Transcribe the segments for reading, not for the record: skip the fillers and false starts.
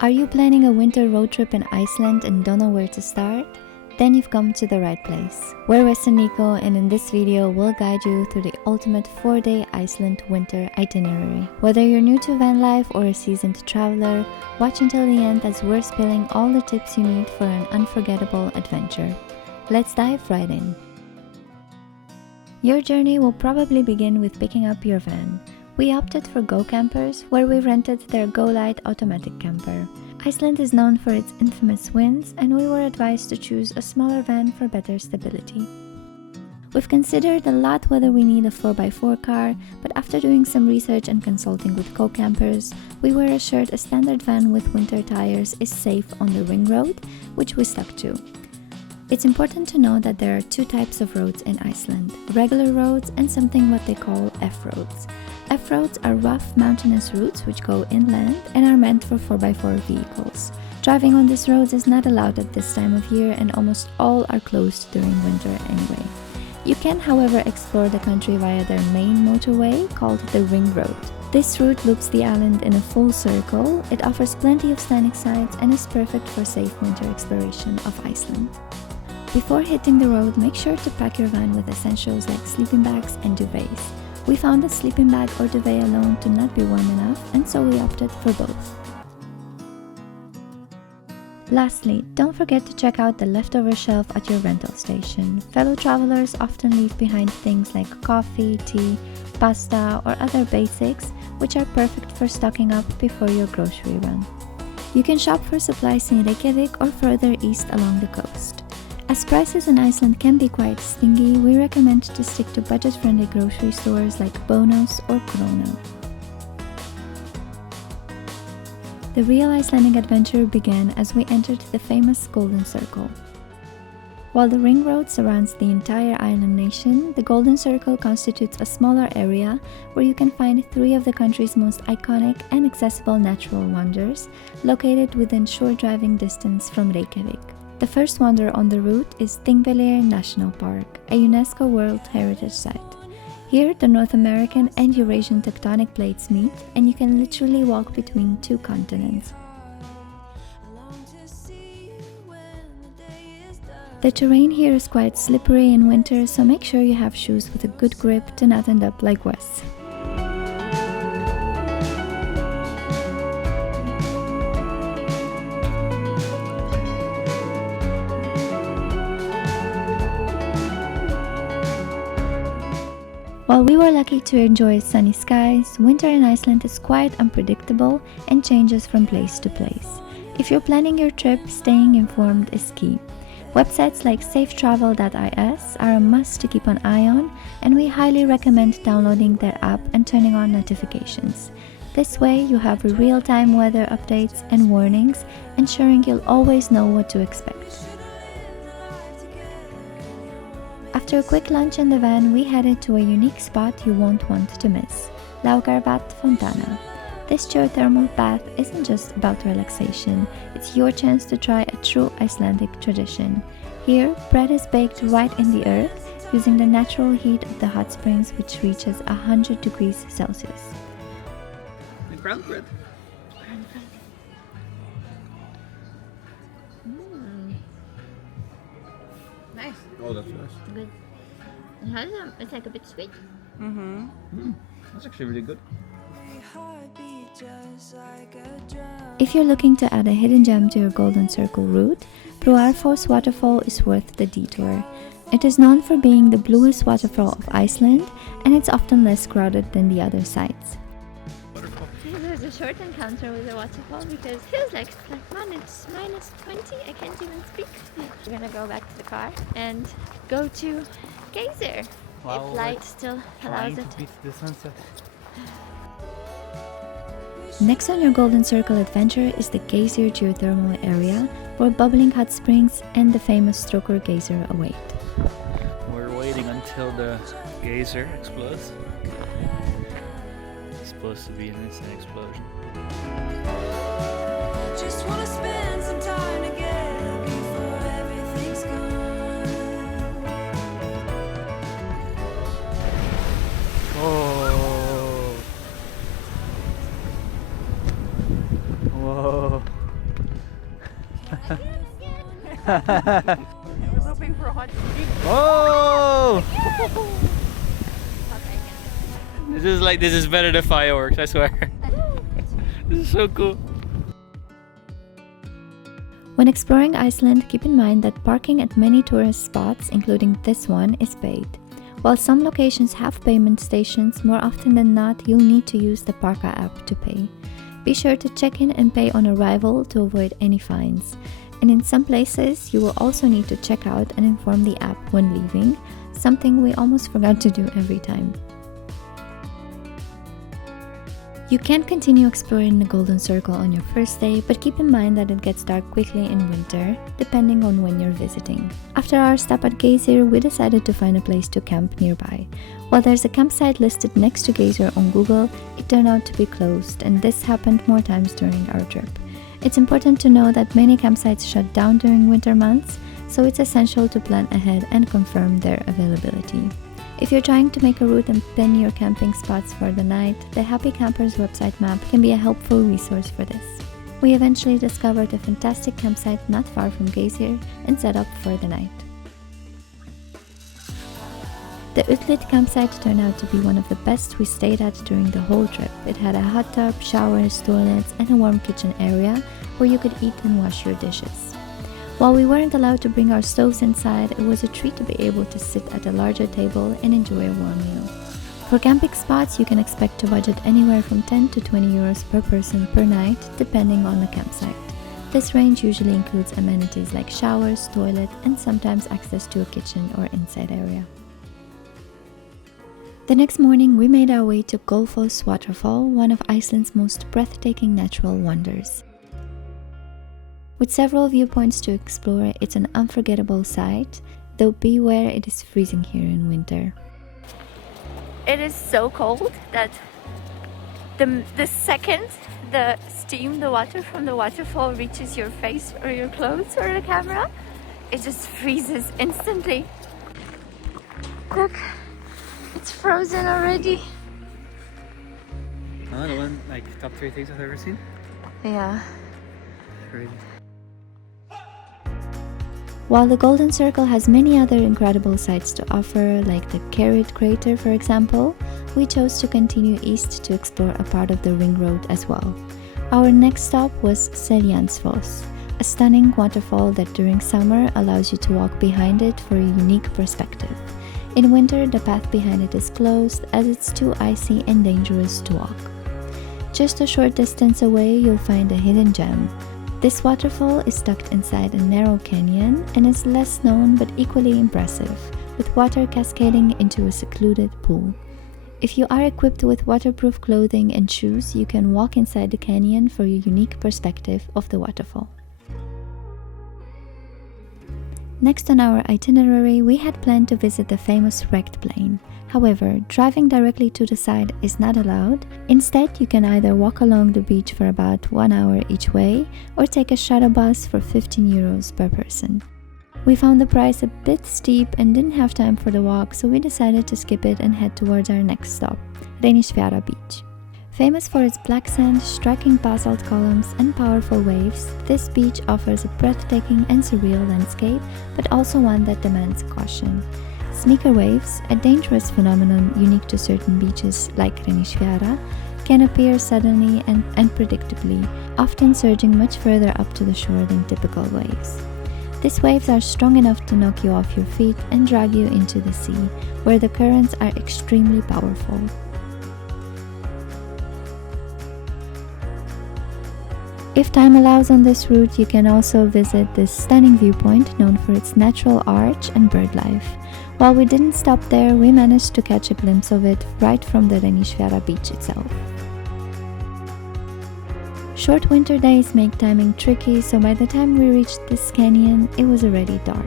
Are you planning a winter road trip in Iceland and don't know where to start? Then you've come to the right place. We're Wes and Nico, and in this video we'll guide you through the ultimate 4-day Iceland winter itinerary. Whether you're new to van life or a seasoned traveler, watch until the end as we're spilling all the tips you need for an unforgettable adventure. Let's dive right in. Your journey will probably begin with picking up your van. We opted for Go Campers, where we rented their Go Light automatic camper. Iceland is known for its infamous winds, and we were advised to choose a smaller van for better stability. We've considered a lot whether we need a 4x4 car, but after doing some research and consulting with Go Campers, we were assured a standard van with winter tires is safe on the ring road, which we stuck to. It's important to know that there are two types of roads in Iceland, regular roads and something what they call F-roads. F-roads are rough mountainous routes which go inland and are meant for 4x4 vehicles. Driving on these roads is not allowed at this time of year, and almost all are closed during winter anyway. You can, however, explore the country via their main motorway called the Ring Road. This route loops the island in a full circle. It offers plenty of scenic sights and is perfect for safe winter exploration of Iceland. Before hitting the road, make sure to pack your van with essentials like sleeping bags and duvets. We found a sleeping bag or duvet alone to not be warm enough, and so we opted for both. Lastly, don't forget to check out the leftover shelf at your rental station. Fellow travelers often leave behind things like coffee, tea, pasta, or other basics, which are perfect for stocking up before your grocery run. You can shop for supplies in Reykjavik or further east along the coast. As prices in Iceland can be quite stingy, we recommend to stick to budget-friendly grocery stores like Bonos or Króna. The real Icelandic adventure began as we entered the famous Golden Circle. While the Ring Road surrounds the entire island nation, the Golden Circle constitutes a smaller area where you can find 3 of the country's most iconic and accessible natural wonders, located within short driving distance from Reykjavik. The first wonder on the route is Thingvellir National Park, a UNESCO World Heritage Site. Here, the North American and Eurasian tectonic plates meet, and you can literally walk between 2 continents. The terrain here is quite slippery in winter, so make sure you have shoes with a good grip to not end up like Wes. While we were lucky to enjoy sunny skies, winter in Iceland is quite unpredictable and changes from place to place. If you're planning your trip, staying informed is key. Websites like safetravel.is are a must to keep an eye on, and we highly recommend downloading their app and turning on notifications. This way you have real-time weather updates and warnings, ensuring you'll always know what to expect. After a quick lunch in the van, we headed to a unique spot you won't want to miss, Laugarvatn Fontana. This geothermal bath isn't just about relaxation, it's your chance to try a true Icelandic tradition. Here, bread is baked right in the earth, using the natural heat of the hot springs, which reaches 100 degrees Celsius. The ground bread. Nice. Oh, that's nice. Good. It's like a bit sweet. That's actually really good. If you're looking to add a hidden gem to your Golden Circle route, Bruarfoss Waterfall is worth the detour. It is known for being the bluest waterfall of Iceland, and it's often less crowded than the other sites. There's a short encounter with the waterfall because it feels like man, it's minus 20. I can't even speak. We're gonna go back to the car and go to Geysir if light still allows it. Beat the sunset. Next on your Golden Circle adventure is the Geysir geothermal area, where bubbling hot springs and the famous Stroker Geyser await. We're waiting until the geyser explodes. It's supposed to be an instant explosion. Just wanna spend some time together before everything's gone. Oh. Whoa. was hoping for a hot drink. Oh! This is better than fireworks, I swear. This is so cool. When exploring Iceland, keep in mind that parking at many tourist spots, including this one, is paid. While some locations have payment stations, more often than not, you'll need to use the Parka app to pay. Be sure to check in and pay on arrival to avoid any fines. And in some places, you will also need to check out and inform the app when leaving, something we almost forgot to do every time. You can continue exploring the Golden Circle on your first day, but keep in mind that it gets dark quickly in winter, depending on when you're visiting. After our stop at Geysir, we decided to find a place to camp nearby. While there's a campsite listed next to Geysir on Google, it turned out to be closed, and this happened more times during our trip. It's important to know that many campsites shut down during winter months, so it's essential to plan ahead and confirm their availability. If you're trying to make a route and pin your camping spots for the night, the Happy Campers website map can be a helpful resource for this. We eventually discovered a fantastic campsite not far from Geysir and set up for the night. The Utlit campsite turned out to be one of the best we stayed at during the whole trip. It had a hot tub, showers, toilets, and a warm kitchen area where you could eat and wash your dishes. While we weren't allowed to bring our stoves inside, it was a treat to be able to sit at a larger table and enjoy a warm meal. For camping spots, you can expect to budget anywhere from 10 to 20 euros per person per night, depending on the campsite. This range usually includes amenities like showers, toilet, and sometimes access to a kitchen or inside area. The next morning, we made our way to Gullfoss Waterfall, one of Iceland's most breathtaking natural wonders. With several viewpoints to explore, it's an unforgettable sight, though beware it is freezing here in winter. It is so cold that the second the steam, the water from the waterfall reaches your face or your clothes or the camera, it just freezes instantly. Look, it's frozen already. Oh, the one, top 3 things I've ever seen? Yeah. Crazy. While the Golden Circle has many other incredible sights to offer, like the Carrot Crater for example, we chose to continue east to explore a part of the ring road as well. Our next stop was Seljalandsfoss, a stunning waterfall that during summer allows you to walk behind it for a unique perspective. In winter, the path behind it is closed as it's too icy and dangerous to walk. Just a short distance away, you'll find a hidden gem. This waterfall is tucked inside a narrow canyon and is less known but equally impressive, with water cascading into a secluded pool. If you are equipped with waterproof clothing and shoes, you can walk inside the canyon for a unique perspective of the waterfall. Next on our itinerary, we had planned to visit the famous wrecked plane. However, driving directly to the site is not allowed. Instead, you can either walk along the beach for about 1 hour each way or take a shuttle bus for 15 euros per person. We found the price a bit steep and didn't have time for the walk, so we decided to skip it and head towards our next stop, Reynisfjara beach. Famous for its black sand, striking basalt columns and powerful waves, this beach offers a breathtaking and surreal landscape, but also one that demands caution. Sneaker waves, a dangerous phenomenon unique to certain beaches like Reynisfjara, can appear suddenly and unpredictably, often surging much further up to the shore than typical waves. These waves are strong enough to knock you off your feet and drag you into the sea, where the currents are extremely powerful. If time allows on this route, you can also visit this stunning viewpoint known for its natural arch and bird life. While we didn't stop there, we managed to catch a glimpse of it right from the Reynisfjara beach itself. Short winter days make timing tricky, so by the time we reached this canyon, it was already dark.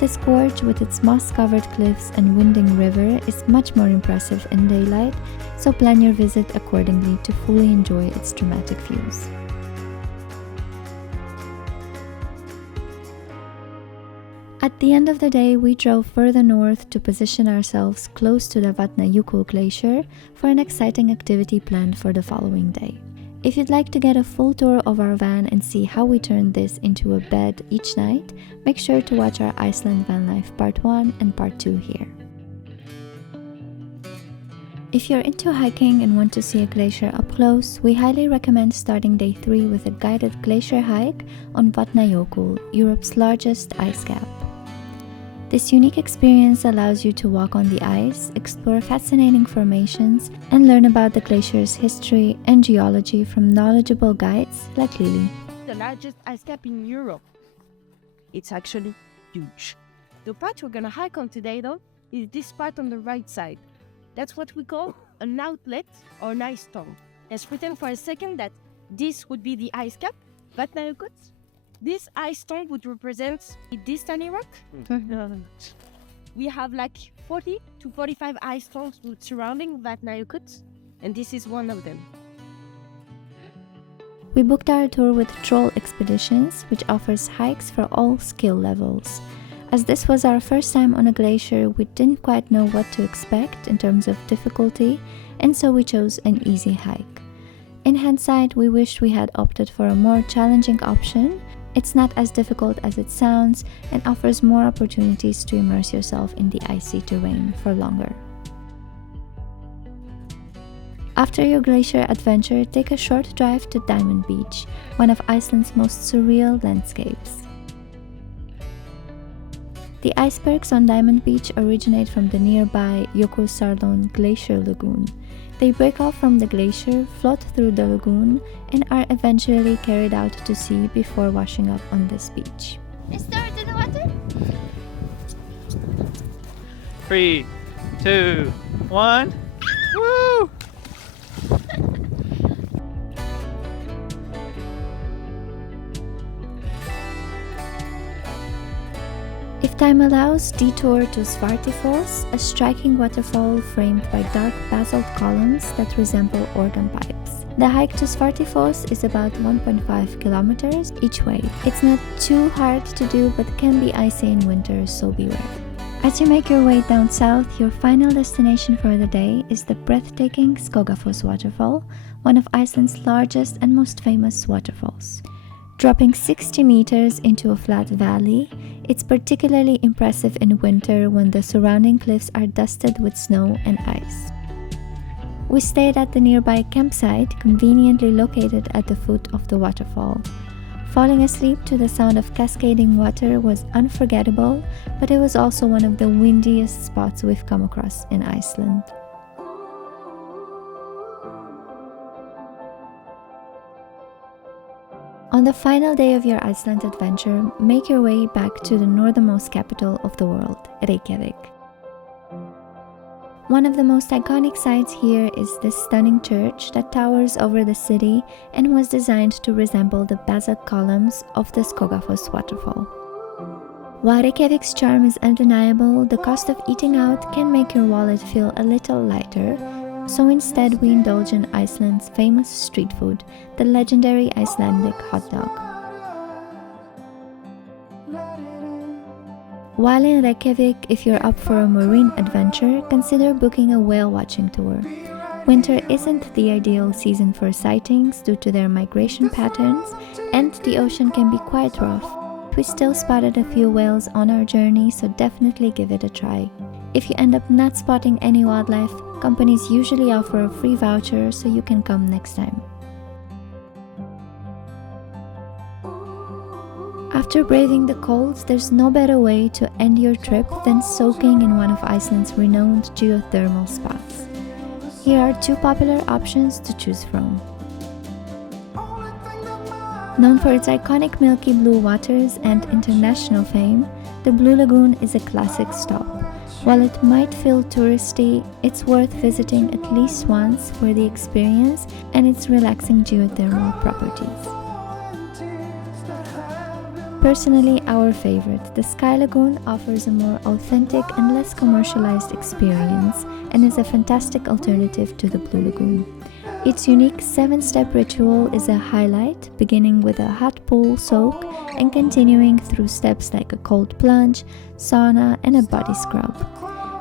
This gorge with its moss-covered cliffs and winding river is much more impressive in daylight, so plan your visit accordingly to fully enjoy its dramatic views. At the end of the day, we drove further north to position ourselves close to the Vatnajokull glacier for an exciting activity planned for the following day. If you'd like to get a full tour of our van and see how we turned this into a bed each night, make sure to watch our Iceland van life part 1 and part 2 here. If you're into hiking and want to see a glacier up close, we highly recommend starting day 3 with a guided glacier hike on Vatnajokull, Europe's largest ice cap. This unique experience allows you to walk on the ice, explore fascinating formations, and learn about the glacier's history and geology from knowledgeable guides like Lily. The largest ice cap in Europe. It's actually huge. The part we're gonna hike on today though is this part on the right side. That's what we call an outlet or an ice tongue. Let's pretend for a second that this would be the ice cap, Vatnajokull. This ice tongue would represent this tiny rock. We have like 40 to 45 ice tongues surrounding Vatnajokull, and this is one of them. We booked our tour with Troll Expeditions, which offers hikes for all skill levels. As this was our first time on a glacier, we didn't quite know what to expect in terms of difficulty, and so we chose an easy hike. In hindsight, we wished we had opted for a more challenging option. It's not as difficult as it sounds and offers more opportunities to immerse yourself in the icy terrain for longer. After your glacier adventure, take a short drive to Diamond Beach, one of Iceland's most surreal landscapes. The icebergs on Diamond Beach originate from the nearby Jökulsárlón Glacier Lagoon. They break off from the glacier, float through the lagoon, and are eventually carried out to sea before washing up on this beach. Let's start in the water. 3, 2, 1. Woo! If time allows, detour to Svartifoss, a striking waterfall framed by dark basalt columns that resemble organ pipes. The hike to Svartifoss is about 1.5 kilometers each way. It's not too hard to do but can be icy in winter, so beware. As you make your way down south, your final destination for the day is the breathtaking Skogafoss Waterfall, one of Iceland's largest and most famous waterfalls. Dropping 60 meters into a flat valley, it's particularly impressive in winter when the surrounding cliffs are dusted with snow and ice. We stayed at the nearby campsite, conveniently located at the foot of the waterfall. Falling asleep to the sound of cascading water was unforgettable, but it was also one of the windiest spots we've come across in Iceland. On the final day of your Iceland adventure, make your way back to the northernmost capital of the world, Reykjavik. One of the most iconic sights here is this stunning church that towers over the city and was designed to resemble the basalt columns of the Skogafoss waterfall. While Reykjavik's charm is undeniable, the cost of eating out can make your wallet feel a little lighter, so instead we indulge in Iceland's famous street food, the legendary Icelandic hot dog. While in Reykjavik, if you're up for a marine adventure, consider booking a whale watching tour. Winter isn't the ideal season for sightings due to their migration patterns, and the ocean can be quite rough. We still spotted a few whales on our journey, so definitely give it a try. If you end up not spotting any wildlife, companies usually offer a free voucher so you can come next time. After braving the cold, there's no better way to end your trip than soaking in one of Iceland's renowned geothermal spots. Here are two popular options to choose from. Known for its iconic milky blue waters and international fame, the Blue Lagoon is a classic stop. While it might feel touristy, it's worth visiting at least once for the experience and its relaxing geothermal properties. Personally, our favorite, the Sky Lagoon, offers a more authentic and less commercialized experience and is a fantastic alternative to the Blue Lagoon. Its unique 7-step ritual is a highlight, beginning with a hot pool soak and continuing through steps like a cold plunge, sauna, and a body scrub.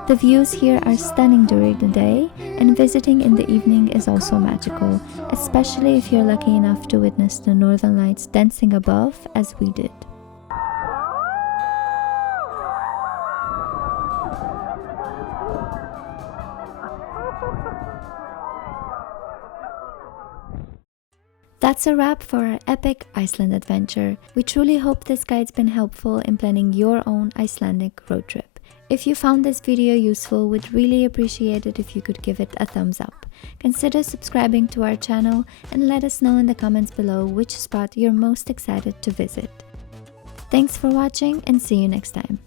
The views here are stunning during the day, and visiting in the evening is also magical, especially if you're lucky enough to witness the northern lights dancing above as we did. That's a wrap for our epic Iceland adventure. We truly hope this guide's been helpful in planning your own Icelandic road trip. If you found this video useful, we'd really appreciate it if you could give it a thumbs up. Consider subscribing to our channel and let us know in the comments below which spot you're most excited to visit. Thanks for watching and see you next time.